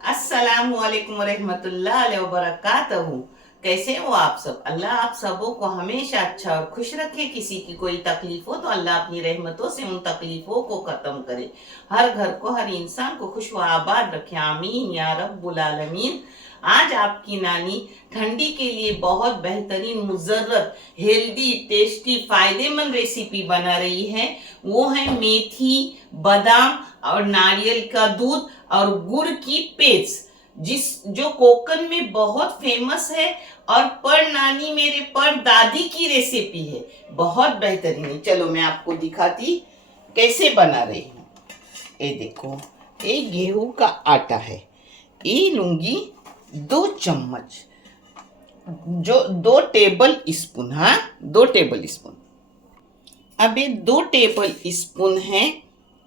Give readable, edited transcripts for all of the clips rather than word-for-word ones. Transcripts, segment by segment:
अस्सलामु अलैकुम रहमतुल्लाहि व बरकातहू। कैसे हो आप सब? अल्लाह आप सबों को हमेशा अच्छा और खुश रखे। किसी की कोई तकलीफ हो तो अल्लाह अपनी रहमतों से उन तकलीफों को खत्म करे। हर घर को, हर इंसान को खुश व आबाद रखे। आमीन या रब्बुल आलमीन। आज आपकी नानी ठंडी के लिए बहुत बेहतरीन, मुजर्रत, हेल्दी, टेस्टी, फायदेमंद रेसिपी बना रही है। वो है मेथी, बादाम और नारियल का दूध और गुड़ की पेस्ट, जो कोकन में बहुत फेमस है और पर नानी मेरे पर दादी की रेसिपी है। बहुत बेहतरीन है। चलो मैं आपको दिखाती कैसे बना रही हूँ। ये देखो, ये गेहूं का आटा है। ये लूंगी 2 चम्मच, जो 2 टेबल स्पून। हाँ, 2 टेबल स्पून। अब ये 2 टेबल स्पून है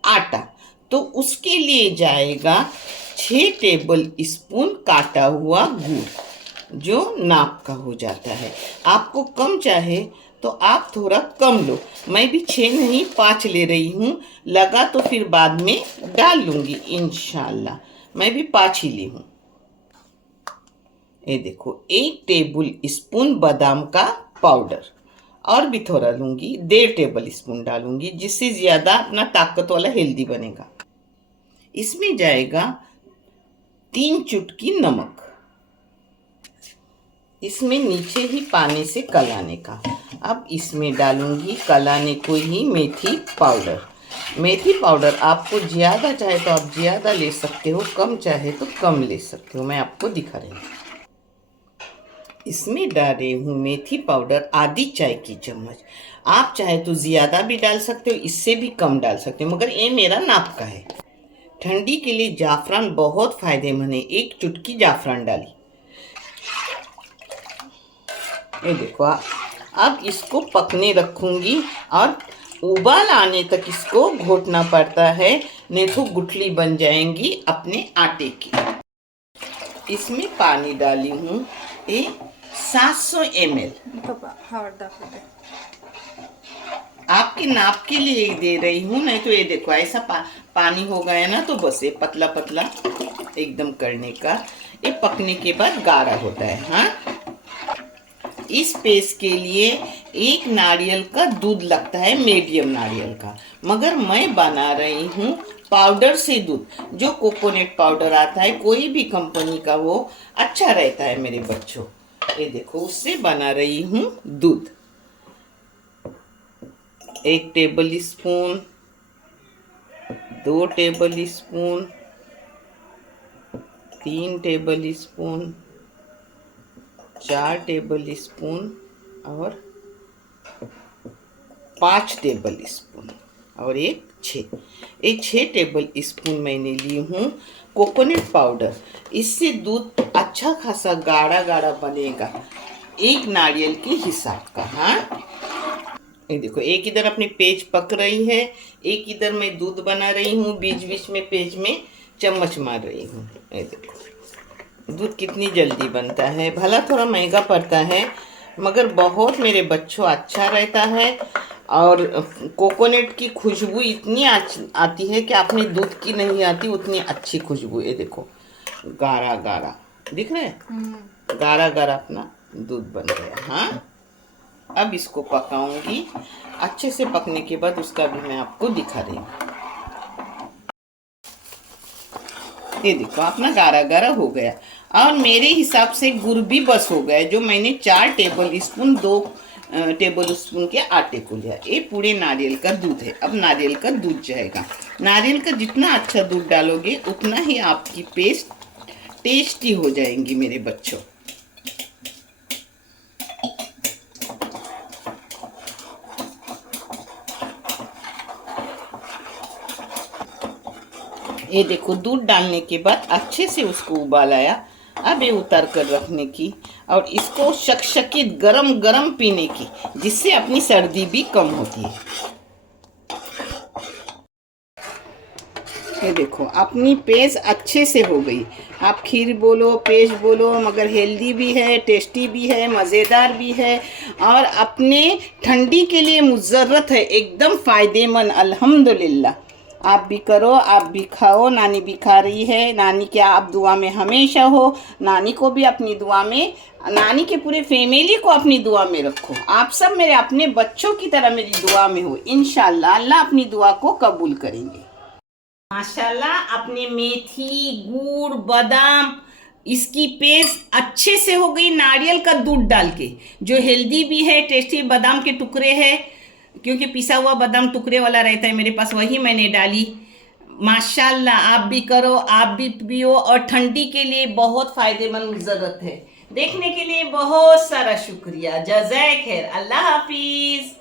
आटा, तो उसके लिए जाएगा 6 टेबल स्पून काटा हुआ गुड़, जो नाप का हो जाता है। आपको कम चाहे तो आप थोड़ा कम लो। मैं भी 6 नहीं 5 ले रही हूँ। लगा तो फिर बाद में डाल लूँगी इंशाल्लाह। मैं भी 5 ही ली हूँ। ये देखो, 1 टेबल स्पून बादाम का पाउडर, और भी थोड़ा लूँगी, 1.5 टेबल स्पून डालूंगी, जिससे ज़्यादा अपना ताकत वाला हेल्दी बनेगा। इसमें जाएगा 3 चुटकी नमक। इसमें नीचे ही पानी से कलाने का। अब इसमें डालूंगी कलाने को ही मेथी पाउडर। मेथी पाउडर आपको ज़्यादा चाहे तो आप ज़्यादा ले सकते हो, कम चाहे तो कम ले सकते हो। मैं आपको दिखा रही हूँ। इसमें डाल रही हूँ मेथी पाउडर आधी चाय की चम्मच। आप चाहे तो ज़्यादा भी डाल सकते हो, इससे भी कम डाल सकते हो, मगर ये मेरा नाप का है। ठंडी के लिए जाफरान बहुत फायदेमंद है। 1 चुटकी जाफरान डाली। ये देखो, अब इसको पकने रखूंगी और उबाल आने तक इसको घोटना पड़ता है, नहीं तो गुठली बन जाएंगी अपने आटे की। इसमें पानी डाली हूँ ये 700 ml। आपके नाप के लिए दे रही हूँ, नहीं तो ये देखो ऐसा पानी हो गया ना, तो बस ये पतला पतला एकदम करने का। ये पकने के बाद गाढ़ा होता है। हाँ, इस पेस्ट के लिए 1 नारियल का दूध लगता है, मीडियम नारियल का, मगर मैं बना रही हूँ पाउडर से दूध, जो कोकोनट पाउडर आता है कोई भी कंपनी का, वो अच्छा रहता है मेरे बच्चों। ये देखो, उससे बना रही हूँ दूध। 1 table spoon, 2 table spoon, 3 table spoon, 4 table spoon और 5 टेबल स्पून और एक 6 टेबल स्पून मैंने ली हूँ कोकोनट पाउडर। इससे दूध अच्छा खासा गाढ़ा गाढ़ा बनेगा, 1 नारियल के हिसाब का। हाँ, ये देखो, एक इधर अपनी पेज पक रही है, एक इधर मैं दूध बना रही हूँ, बीच बीच में पेज में चम्मच मार रही हूँ। ये देखो, दूध कितनी जल्दी बनता है। भला थोड़ा महंगा पड़ता है, मगर बहुत मेरे बच्चों अच्छा रहता है। और कोकोनट की खुशबू इतनी आती है कि अपने दूध की नहीं आती उतनी अच्छी खुशबू। ये देखो, गाढ़ा गाढ़ा दिख रहा है, गाढ़ा गाढ़ा अपना दूध बन गया। हाँ, अब इसको पकाऊंगी। अच्छे से पकने के बाद उसका भी मैं आपको दिखा रही हूँ। ये देखो, अपना गाढ़ा गाढ़ा हो गया, और मेरे हिसाब से गुड़ भी बस हो गया, जो मैंने 4 टेबल स्पून 2 टेबल स्पून के आटे को लिया। ये पूरे नारियल का दूध है। अब नारियल का दूध जाएगा। नारियल का जितना अच्छा दूध डालोगे उतना ही आपकी पेस्ट टेस्टी हो जाएंगी मेरे बच्चों। ये देखो, दूध डालने के बाद अच्छे से उसको उबाल आया। अब ये उतार कर रखने की, और इसको शकशकीत गरम गरम पीने की, जिससे अपनी सर्दी भी कम होती है। ये देखो, अपनी पेज अच्छे से हो गई। आप खीर बोलो, पेज बोलो, मगर हेल्दी भी है, टेस्टी भी है, मज़ेदार भी है, और अपने ठंडी के लिए मुजर्रत है, एकदम फ़ायदेमंद। अल्हम्दुलिल्लाह। आप भी करो, आप भी खाओ, नानी भी खा रही है। नानी के आप दुआ में हमेशा हो, नानी को भी अपनी दुआ में, नानी के पूरे फैमिली को अपनी दुआ में रखो। आप सब मेरे अपने बच्चों की तरह मेरी दुआ में हो। इंशाल्लाह अल्लाह अपनी दुआ को कबूल करेंगे। माशाल्लाह अपने मेथी, गुड़, बादाम, इसकी पेस्ट अच्छे से हो गई नारियल का दूध डाल के, जो हेल्दी भी है, टेस्टी। बादाम के टुकड़े है, क्योंकि पिसा हुआ बादाम टुकड़े वाला रहता है मेरे पास, वही मैंने डाली। माशाल्लाह आप भी करो, आप भी पियो, और ठंडी के लिए बहुत फायदेमंद ज़रूरत है। देखने के लिए बहुत सारा शुक्रिया। जज़ाक खैर। अल्लाह हाफिज़।